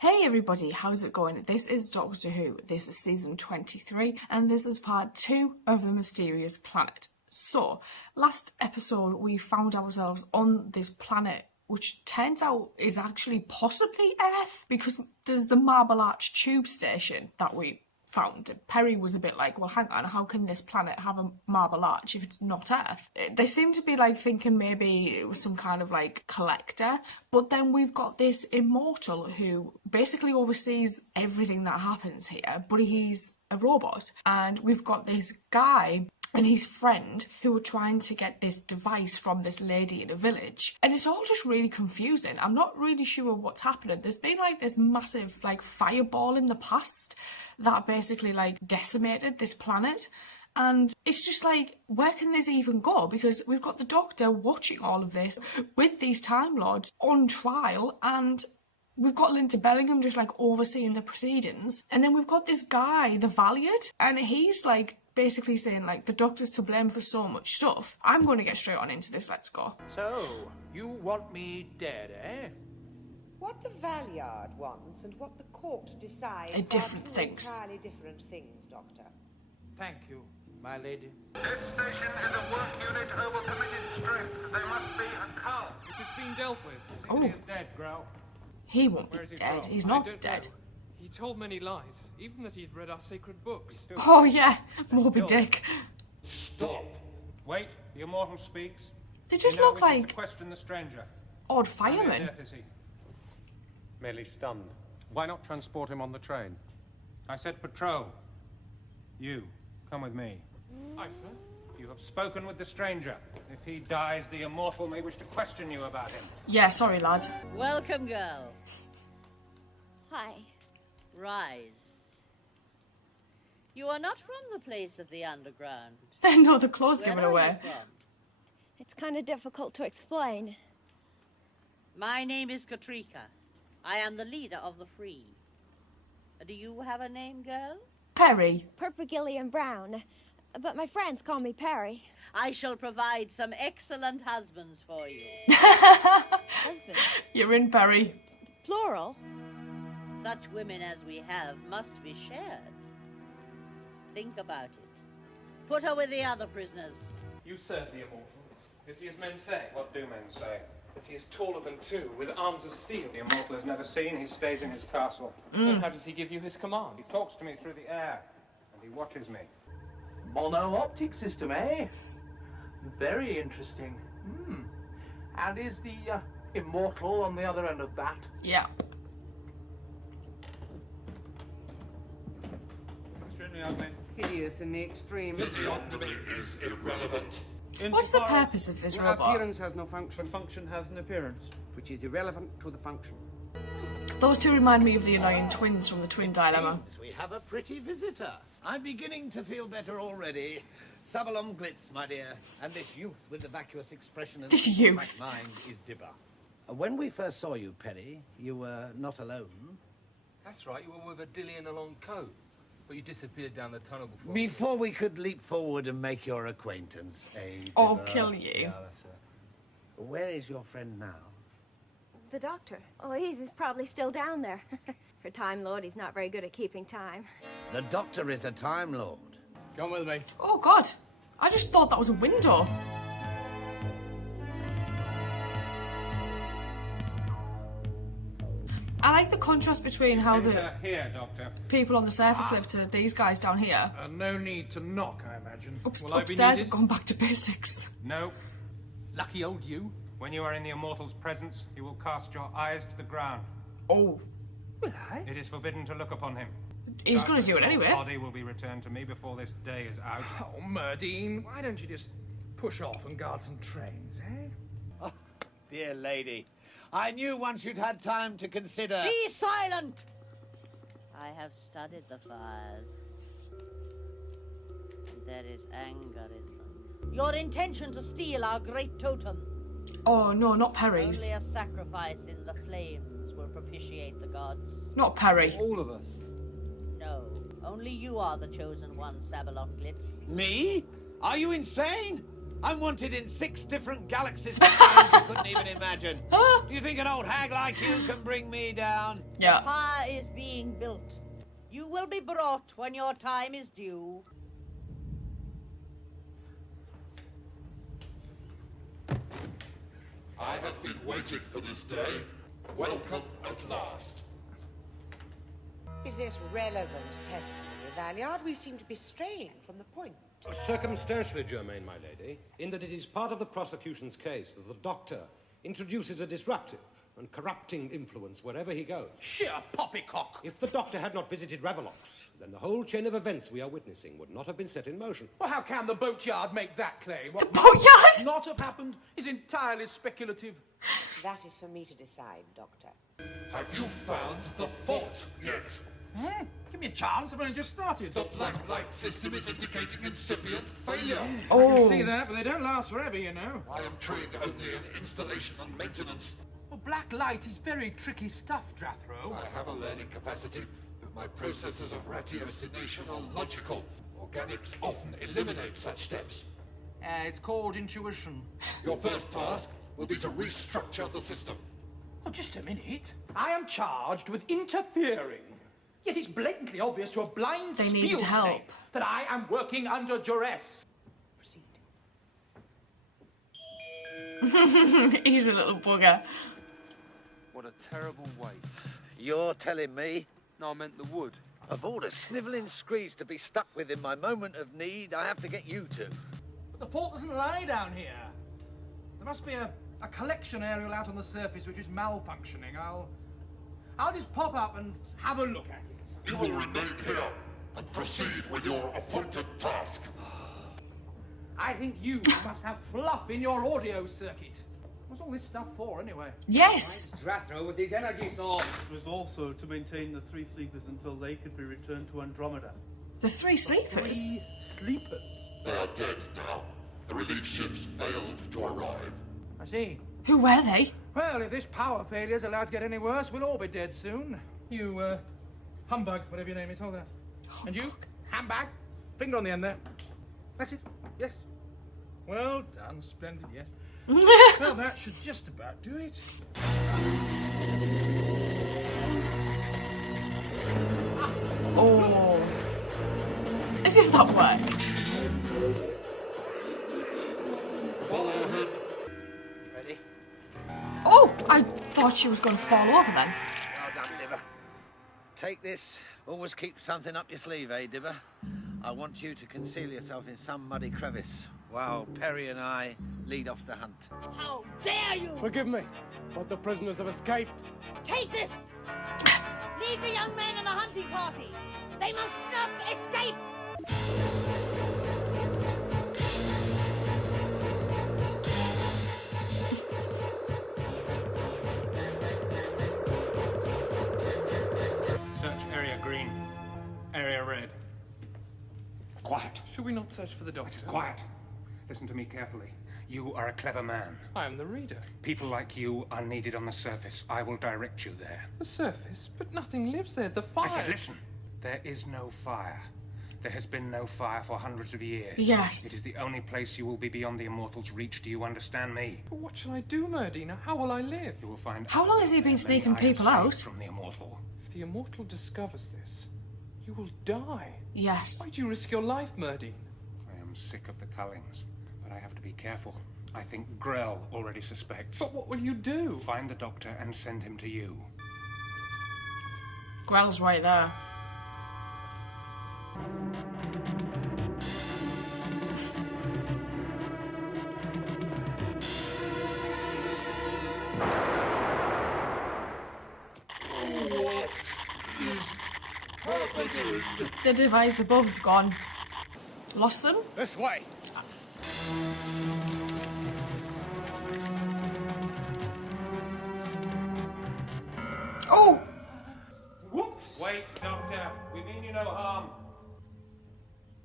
Hey everybody, how's it going? This is Doctor Who, this is season 23, and this is part 2 of The Mysterious Planet. So, last episode we found ourselves on this planet, which turns out is actually possibly Earth, because there's the Marble Arch tube station that we found. Perry was a bit like, well, hang on, how can this planet have a marble arch if it's not Earth? They seem to be like thinking maybe it was some kind of like collector, but then we've got this immortal who basically oversees everything that happens here, but he's a robot. And we've got this guy and his friend who are trying to get this device from this lady in a village. And it's all just really confusing. I'm not really sure what's happening. There's been like this massive like fireball in the past that basically like decimated this planet. And it's just like, where can this even go? Because we've got the Doctor watching all of this with these Time Lords on trial, and we've got Linda Bellingham just like overseeing the proceedings. And then we've got this guy, the Valiant, and he's like basically saying like the Doctor's to blame for so much stuff. I'm going to get straight on into this, let's go. So, you want me dead, eh? What the Valeyard wants and what the court decides Are different are two things. entirely different things, Doctor. Thank you, my lady. This station is a work unit overcommitted strength. There must be a calm. It has been dealt with. Oh. He is dead, Growl. He won't Where be is he dead. from? He's I not don't dead. know. He told many lies, even that he'd read our sacred books. Oh yeah, Moby Dick. Stop. Wait, the immortal speaks. They just He now look wishes like to question the stranger. odd How near firemen. death is he? Merely stunned. Why not transport him on the train? I said patrol. You, come with me. Aye, sir. You have spoken with the stranger. If he dies, the immortal may wish to question you about him. Yeah, sorry lad. Welcome, girl. Hi. Rise. You are not from the place of the underground. No, the clothes Where given are away. you from? It's kind of difficult to explain. My name is Katrika. I am the leader of the Free. Do you have a name, girl? Perry. Perpigillion Brown. But my friends call me Perry. I shall provide some excellent husbands for you. Husband. You're in, Perry. Plural. Such women as we have must be shared. Think about it. Put her with the other prisoners. You serve the immortal. Is he as men say? What do men say? That he is taller than two, with arms of steel. The immortal is never seen. He stays in his castle. Then how does he give you his He commands? talks to me through the air, and he watches me. Mono-optic system, eh? Very interesting. And is the immortal on the other end of that? Yeah. Extremely ugly. Hideous in the extreme. Physiognomy is irrelevant. What's the purpose of this Your robot? appearance has no function, Function has an appearance. which is irrelevant to the function. Those two remind me of the annoying twins from the Twin Dilemma. Seems we have a pretty visitor. I'm beginning to feel better already. Sabalom Glitz, my dear, and this youth with the vacuous expression of This the youth. contract mind is Dibber. When we first saw you, Perry, you were not alone. That's right, you were with a dilly in a long coat. But you disappeared down the tunnel before. Before we could leap forward and make your acquaintance, eh? Or Dibber? kill you. Yeah, that's it. Where is your friend now? The doctor. Oh, he's probably still down there. For Time Lord, he's not very good at keeping time. The Doctor is a Time Lord. Come with me. Oh god. I just thought that was a window. I like the contrast between how the Enter here, Doctor. people on the surface live to these guys down here. No need to knock, I imagine. Will I be Upstairs needed? have gone back to basics. No. Lucky old you. When you are in the immortal's presence, you will cast your eyes to the ground. Oh. It is forbidden to look upon him. He's going to do it Doubtless anyway. your body will be returned to me before this day is out. Oh, Murdine, why don't you just push off and guard some trains, eh? Oh, dear lady. I knew once you'd had time to consider. Be silent! I have studied the fires. And there is anger in them. Your intention to steal our great totem. Oh no, not Perry's. Only a sacrifice in the flames will propitiate the gods. Not Perry. All of us. No, only you are the chosen one, Sabalon Glitz. Me? Are you insane? I'm wanted in 6 different galaxies for crimes you couldn't even imagine. Do you think an old hag like you can bring me down? The pyre is being built. You will be brought when your time is due. I have been waiting for this day. Welcome at last. Is this relevant testimony, Valliard? We seem to be straying from the point. Circumstantially germane, my lady, in that it is part of the prosecution's case that the Doctor introduces a disruptive and corrupting influence wherever he goes. Sheer poppycock! If the Doctor had not visited Ravelox, then the whole chain of events we are witnessing would not have been set in motion. Well, how can the boatyard make that claim? What boatyard? Not have happened is entirely speculative. That is for me to decide, Doctor. Have you found the fault yet? Give me a chance, I've only just started. The black light system is indicating incipient failure. I can see that, but they don't last forever, you know. I am trained only in installation and maintenance. Well, black light is very tricky stuff, Drathro. I have a learning capacity, but my processes of ratiocination are logical. Organics often eliminate such steps. It's called intuition. Your first task will be to restructure the system. Oh, just a minute. I am charged with interfering. Yet it's blatantly obvious to a blind They needed spiel help. that I am working under duress. Proceed. He's a little bugger. What a terrible waste. You're telling me? No, I meant the wood. Of all the snivelling screeds to be stuck with in my moment of need, I have to get you to. But the fault doesn't lie down here. There must be a collection aerial out on the surface which is malfunctioning. I'll just pop up and have a look at it. You will remain here and proceed with your appointed task. I think you must have fluff in your audio circuit. What's all this stuff for, anyway? Yes! Drathro with his energy source. It was also to maintain the 3 sleepers until they could be returned to Andromeda. The 3 sleepers? 3 sleepers? They are dead now. The relief ships failed to arrive. I see. Who were they? Well, if this power failure's allowed to get any worse, we'll all be dead soon. You, humbug, whatever your name is, hold that. And you, handbag, finger on the end there. That's it, yes. Well done, splendid, yes. Well, that should just about do it. Oh. As if that worked. Ready? Oh, I thought she was going to fall over then. Well done, Dibber. Take this. Always keep something up your sleeve, eh, Dibber? I want you to conceal yourself in some muddy crevice while Perry and I lead off the hunt. How dare you! Forgive me, but the prisoners have escaped. Take this! Lead the young men and the hunting party! They must not escape! Search area green. Area red. Quiet. Should we not search for the doctor? Quiet. Listen to me carefully. You are a clever man. I am the reader. People like you are needed on the surface. I will direct you there. The surface? But nothing lives there. The fire... I said, listen. There is no fire. There has been no fire for hundreds of years. Yes. It is the only place you will be beyond the Immortals' reach. Do you understand me? But what shall I do, Merdina? How will I live? You will find... How long has he been sneaking people out? From the Immortal. If the Immortal discovers this, you will die. Yes. Why do you risk your life, Merdine? I am sick of the Cullings, but I have to be careful. I think Grell already suspects. But what will you do? Find the Doctor and send him to you. Grell's right there. The device above's gone. Lost them? This way. Oh! Whoops! Wait, Doctor. We mean you no harm.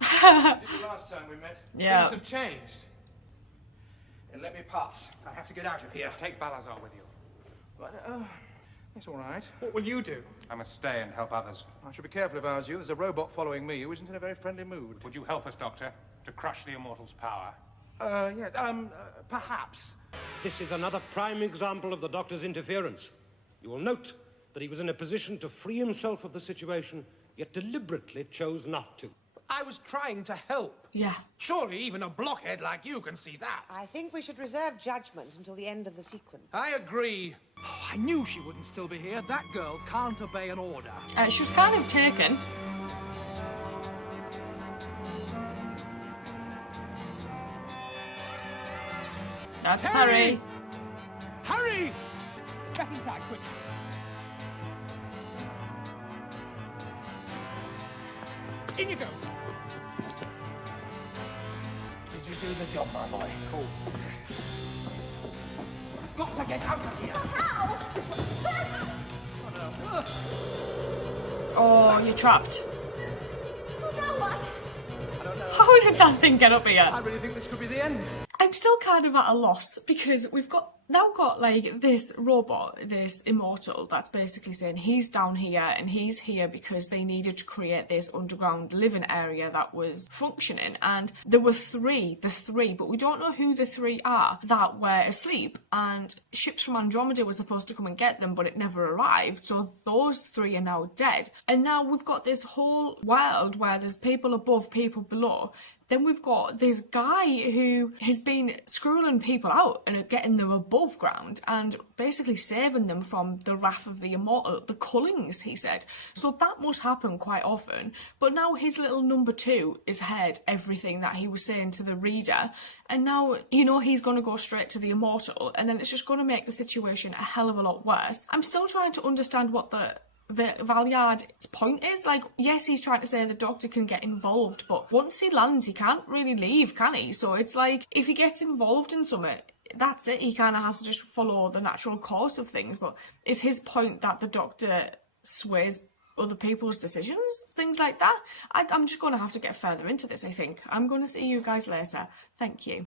Did the last time we met? Yeah. Things have changed. And let me pass. I have to get out of here. Take Balazar with you. But, it's all right. What will you do? I must stay and help others. I should be careful if I was you. There's a robot following me who isn't in a very friendly mood. Would you help us, Doctor, to crush the Immortal's power? Yes, perhaps. This is another prime example of the doctor's interference. You will note that he was in a position to free himself of the situation, yet deliberately chose not to. I was trying to help. Yeah. Surely even a blockhead like you can see that. I think we should reserve judgment until the end of the sequence. I agree. Oh, I knew she wouldn't still be here. That girl can't obey an order. She was kind of taken. That's Harry. Harry! Back inside, quick. In you go. Did you do the job, my boy? Of course. Got to get out of here. Oh, you're trapped. Oh, now what? I don't know. How did that thing get up here? I really think this could be the end. I'm still kind of at a loss because we've now got like this robot, this immortal, that's basically saying he's down here and he's here because they needed to create this underground living area that was functioning. And there were the three, but we don't know who the three are that were asleep. And ships from Andromeda were supposed to come and get them, but it never arrived. So those three are now dead. And now we've got this whole world where there's people above, people below. Then we've got this guy who has been screwing people out and getting them above ground and basically saving them from the wrath of the immortal, the Cullings, he said. So that must happen quite often. But now his little number two has heard everything that he was saying to the reader. And now, you know, he's going to go straight to the immortal. And then it's just going to make the situation a hell of a lot worse. I'm still trying to understand what the Valeyard's point is. Like, yes, he's trying to say the doctor can get involved, but once he lands, he can't really leave, can he? So it's like, if he gets involved in something, that's it. He kind of has to just follow the natural course of things. But is his point that the doctor sways other people's decisions? Things like that? I'm just going to have to get further into this, I think. I'm going to see you guys later. Thank you.